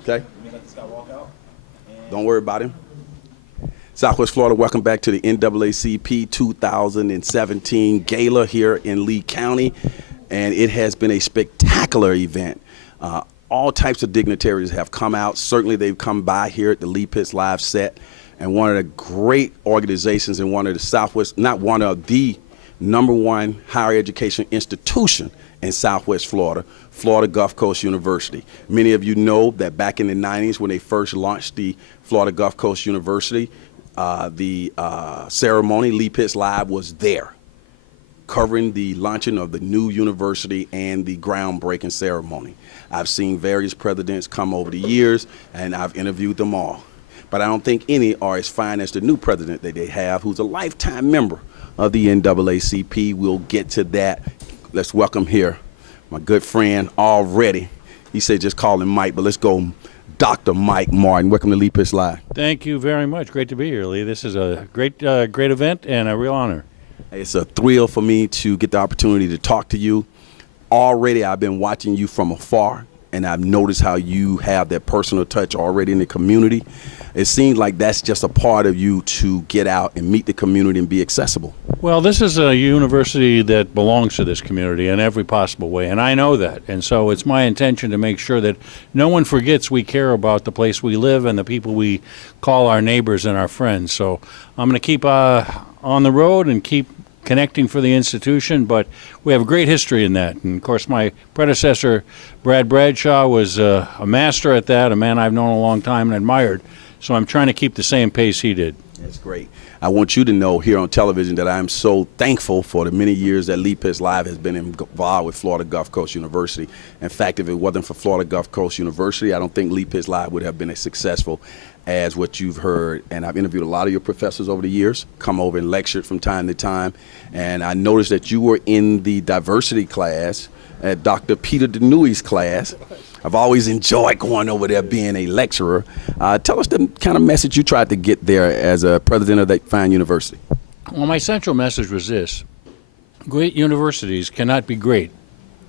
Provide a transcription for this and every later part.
Okay? Don't worry about him. Southwest Florida, welcome back to the NAACP 2017 Gala here in Lee County. And it has been a spectacular event. All types of dignitaries have come out. Certainly they've come by here at the Lee Pitts Live set. And one of the great organizations in one of the Southwest, not one of the #1 higher education institution in Southwest Florida, Florida Gulf Coast University. Many of you know that back in the 90s when they first launched the Florida Gulf Coast University, the ceremony, Lee Pitts Live, was there, covering the launching of the new university and the groundbreaking ceremony. I've seen various presidents come over the years, and I've interviewed them all. But I don't think any are as fine as the new president that they have, who's a lifetime member of the NAACP. We'll get to that. Let's welcome here my good friend already. He said just call him Mike, but let's go Dr. Mike Martin. Welcome to Lee Pitts Live. Thank you very much. Great to be here, Lee. This is a great event and a real honor. It's a thrill for me to get the opportunity to talk to you. Already I've been watching you from afar, and I've noticed how you have that personal touch already in the community. It seems like that's just a part of you to get out and meet the community and be accessible. Well, this is a university that belongs to this community in every possible way, and I know that. And so it's my intention to make sure that no one forgets we care about the place we live and the people we call our neighbors and our friends. So I'm going to keep on the road and keep connecting for the institution, but we have a great history in that. And of course, my predecessor, Brad Bradshaw, was a master at that, a man I've known a long time and admired. So I'm trying to keep the same pace he did. That's great. I want you to know here on television that I'm so thankful for the many years that Lee Pitts Live has been involved with Florida Gulf Coast University. In fact, if it wasn't for Florida Gulf Coast University, I don't think Lee Pitts Live would have been as successful as what you've heard. And I've interviewed a lot of your professors over the years, come over and lectured from time to time. And I noticed that you were in the diversity class at Dr. Peter Denuy's class. I've always enjoyed going over there being a lecturer. Tell us the kind of message you tried to get there as a president of that fine university. Well, my central message was this: great universities cannot be great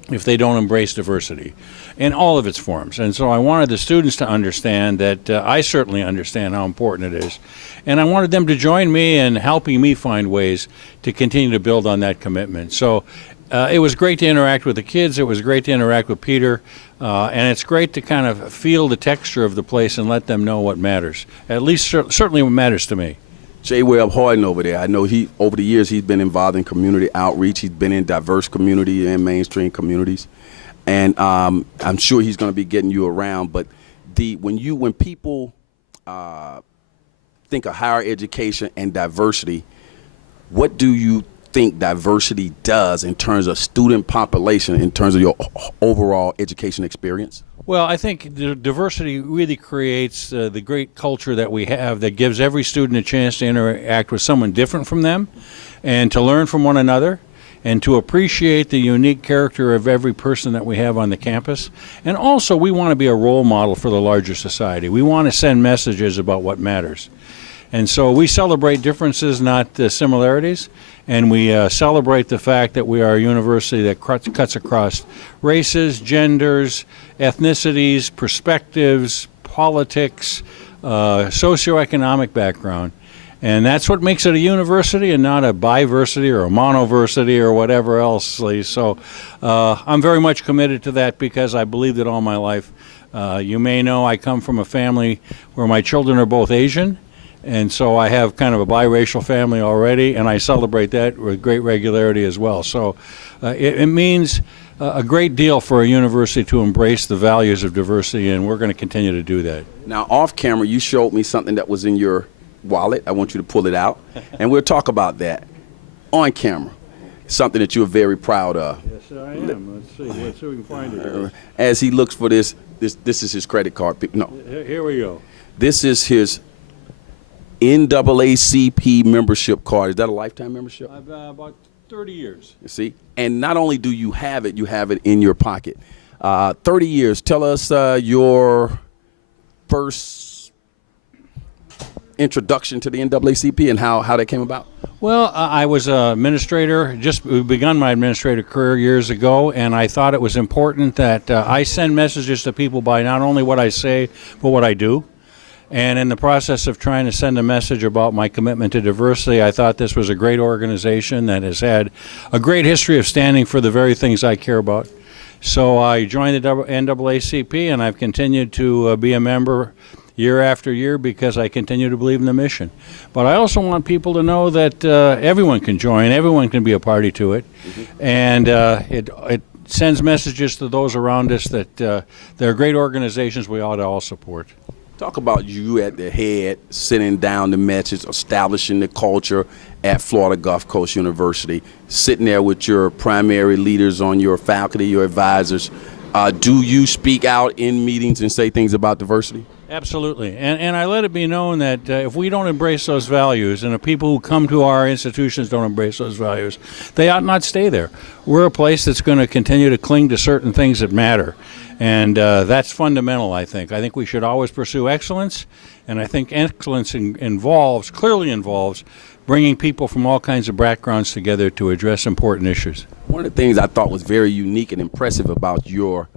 if they don't embrace diversity in all of its forms. And so I wanted the students to understand that I certainly understand how important it is. And I wanted them to join me in helping me find ways to continue to build on that commitment. So it was great to interact with the kids. It was great to interact with Peter. And it's great to kind of feel the texture of the place and let them know what matters, at least certainly what matters to me. J. Webb Harden over there, I know over the years he's been involved in community outreach. He's been in diverse community and mainstream communities. And I'm sure he's going to be getting you around. But when people think of higher education and diversity, what do you think diversity does in terms of student population, in terms of your overall education experience? Well, I think the diversity really creates the great culture that we have that gives every student a chance to interact with someone different from them and to learn from one another and to appreciate the unique character of every person that we have on the campus. And also, we want to be a role model for the larger society. We want to send messages about what matters. And so we celebrate differences, not similarities, and we celebrate the fact that we are a university that cuts across races, genders, ethnicities, perspectives, politics, socioeconomic background. And that's what makes it a university and not a biversity or a monoversity or whatever else. So I'm very much committed to that because I believed it all my life. You may know I come from a family where my children are both Asian. And so I have kind of a biracial family already, and I celebrate that with great regularity as well. So it means a great deal for a university to embrace the values of diversity, and we're going to continue to do that. Now, off camera, you showed me something that was in your wallet. I want you to pull it out, and we'll talk about that on camera. Something that you're very proud of. Yes, I am. Let's see if we can find it. As he looks for this is his credit card. No. Here we go. This is his NAACP membership card. Is that a lifetime membership? About 30 years. You see? And not only do you have it in your pocket. 30 years. Tell us your first introduction to the NAACP and how that came about. Well, I was an administrator, just begun my administrative career years ago, and I thought it was important that I send messages to people by not only what I say, but what I do. And in the process of trying to send a message about my commitment to diversity, I thought this was a great organization that has had a great history of standing for the very things I care about. So I joined the NAACP, and I've continued to be a member year after year because I continue to believe in the mission. But I also want people to know that everyone can join, everyone can be a party to it, and it sends messages to those around us that they're great organizations we ought to all support. Talk about you at the head, sitting down the message, establishing the culture at Florida Gulf Coast University, sitting there with your primary leaders on your faculty, your advisors. Do you speak out in meetings and say things about diversity? Absolutely. And I let it be known that if we don't embrace those values, and if people who come to our institutions don't embrace those values, they ought not stay there. We're a place that's going to continue to cling to certain things that matter. And that's fundamental, I think. I think we should always pursue excellence, and I think excellence clearly involves bringing people from all kinds of backgrounds together to address important issues. One of the things I thought was very unique and impressive about your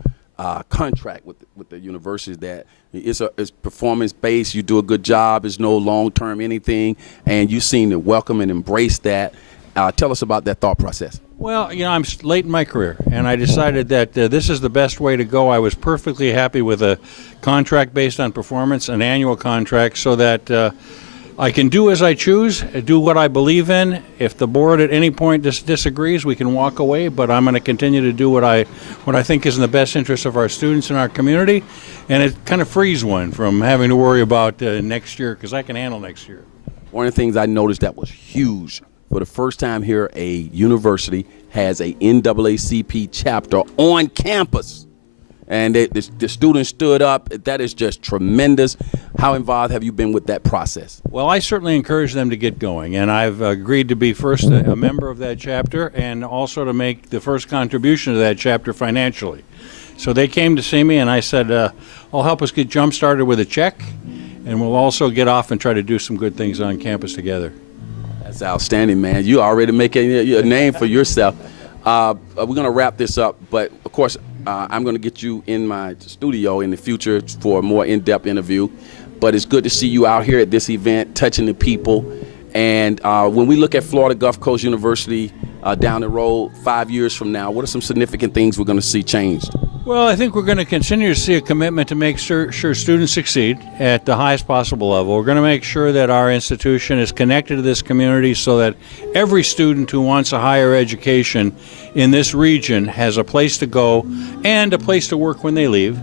contract with the university is that it's performance-based. You do a good job. It's no long-term anything, and you seem to welcome and embrace that. Tell us about that thought process. Well, I'm late in my career, and I decided that this is the best way to go. I was perfectly happy with a contract based on performance, an annual contract, so that I can do as I choose, do what I believe in. If the board at any point disagrees, we can walk away, but I'm going to continue to do what I think is in the best interest of our students and our community, and it kind of frees one from having to worry about next year, because I can handle next year. One of the things I noticed that was huge, for the first time here, a university has a NAACP chapter on campus. And the students stood up. That is just tremendous. How involved have you been with that process? Well, I certainly encourage them to get going, and I've agreed to be first a member of that chapter and also to make the first contribution to that chapter financially. So they came to see me, and I said, I'll help us get jump-started with a check, and we'll also get off and try to do some good things on campus together. That's outstanding, man. You already making a name for yourself. We're going to wrap this up, but of course, I'm going to get you in my studio in the future for a more in-depth interview. But it's good to see you out here at this event, touching the people. And when we look at Florida Gulf Coast University down the road, 5 years from now, what are some significant things we're going to see changed? Well, I think we're going to continue to see a commitment to make sure students succeed at the highest possible level. We're going to make sure that our institution is connected to this community so that every student who wants a higher education in this region has a place to go and a place to work when they leave.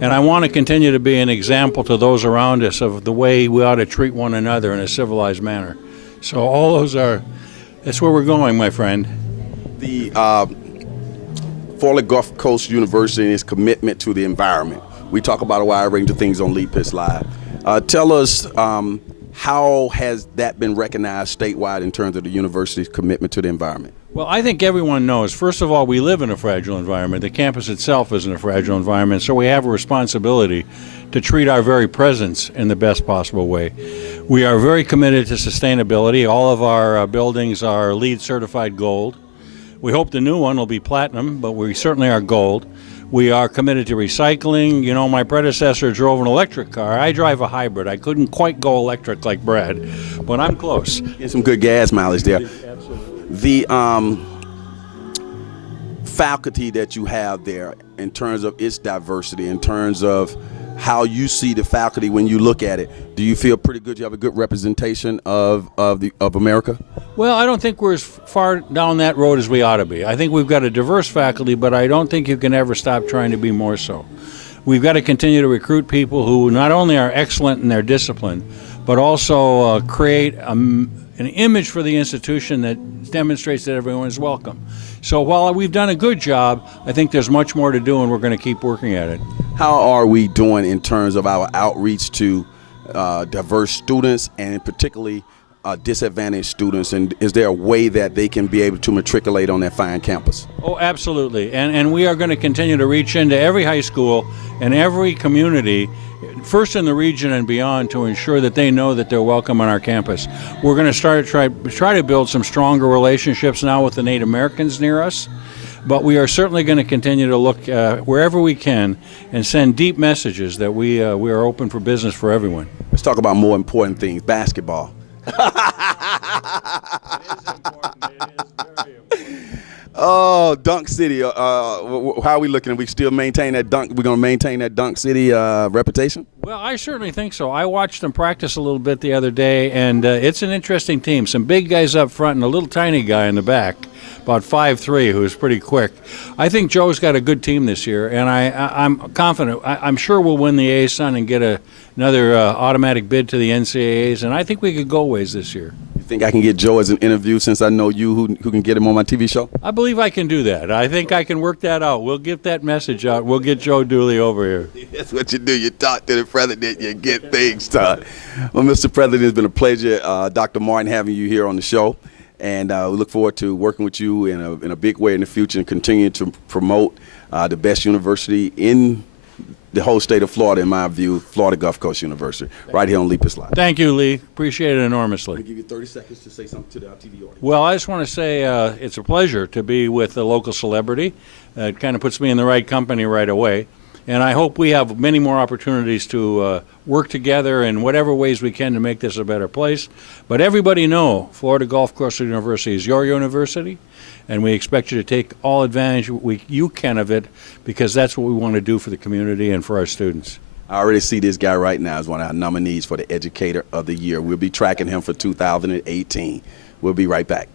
And I want to continue to be an example to those around us of the way we ought to treat one another in a civilized manner. So all those that's where we're going, my friend. The Florida Gulf Coast University and its commitment to the environment. We talk about a wide range of things on Lead Pitch Live. Tell us how has that been recognized statewide in terms of the university's commitment to the environment? Well, I think everyone knows, first of all, we live in a fragile environment. The campus itself is in a fragile environment, so we have a responsibility to treat our very presence in the best possible way. We are very committed to sustainability. All of our buildings are LEED certified gold. We hope the new one will be platinum, but we certainly are gold. We are committed to recycling. You know, my predecessor drove an electric car. I drive a hybrid. I couldn't quite go electric like Brad, but I'm close. Get some good gas mileage there. Absolutely. The faculty that you have there, in terms of its diversity, in terms of how you see the faculty when you look at it, do you feel pretty good? You have a good representation of America? Well, I don't think we're as far down that road as we ought to be. I think we've got a diverse faculty, but I don't think you can ever stop trying to be more so. We've got to continue to recruit people who not only are excellent in their discipline, but also create an image for the institution that demonstrates that everyone is welcome. So while we've done a good job, I think there's much more to do, and we're going to keep working at it. How are we doing in terms of our outreach to diverse students, and particularly disadvantaged students, and is there a way that they can be able to matriculate on that fine campus? Oh, absolutely. And we are going to continue to reach into every high school and every community first in the region and beyond, to ensure that they know that they're welcome on our campus. We're going to try to build some stronger relationships now with the Native Americans near us, but we are certainly going to continue to look wherever we can and send deep messages that we are open for business for everyone. Let's talk about more important things, basketball. It is important. It is very important. Oh, Dunk City. How are we looking? Are we still maintain that Dunk? We're going to maintain that Dunk City reputation? Well, I certainly think so. I watched them practice a little bit the other day, and it's an interesting team. Some big guys up front and a little tiny guy in the back, about 5'3", who's pretty quick. I think Joe's got a good team this year, and I'm confident. I'm sure we'll win the ASUN and get another automatic bid to the NCAAs, and I think we could go ways this year. You think I can get Joe as an interview since I know you who can get him on my TV show? I believe I can do that. I think I can work that out. We'll get that message out. We'll get Joe Dooley over here. That's what you do. You talk to the president, you get things done. Well, Mr. President, it's been a pleasure, Dr. Martin, having you here on the show. And we look forward to working with you in a big way in the future and continuing to promote the best university in the whole state of Florida, in my view, Florida Gulf Coast University, right here on Lepus Live. Thank you, Lee. Appreciate it enormously. I'll give you 30 seconds to say something to the TV audience. Well, I just want to say it's a pleasure to be with a local celebrity. It kind of puts me in the right company right away. And I hope we have many more opportunities to work together in whatever ways we can to make this a better place. But everybody know Florida Gulf Coast University is your university, and we expect you to take all advantage you can of it, because that's what we want to do for the community and for our students. I already see this guy right now as one of our nominees for the Educator of the Year. We'll be tracking him for 2018. We'll be right back.